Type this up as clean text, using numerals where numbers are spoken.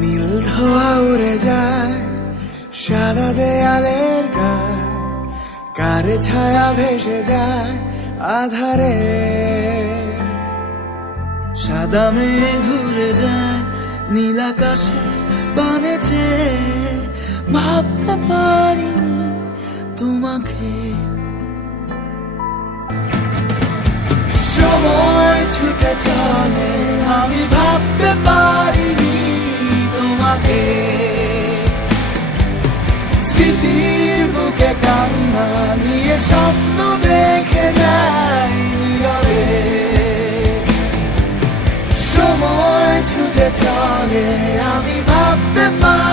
নীল ধোয়া উড়ে যায় সাদা দেয়ালের গায়ে, কারে ছায়া ভেসে যায় আধারে। সাদা মেঘ ঘুরে যায় নীল আকাশে পানে চেয়ে, ভাবতে পারিনি তোমাকে। সময় ছুটে চলে, আমি ভাবতে পারিনি তোমাকে। স্মৃতির বুকে কান্না নিয়ে স্বপ্ন দেখে যাই নীরবে। সময় ছুটে চলে, আমি ভাবতে পারি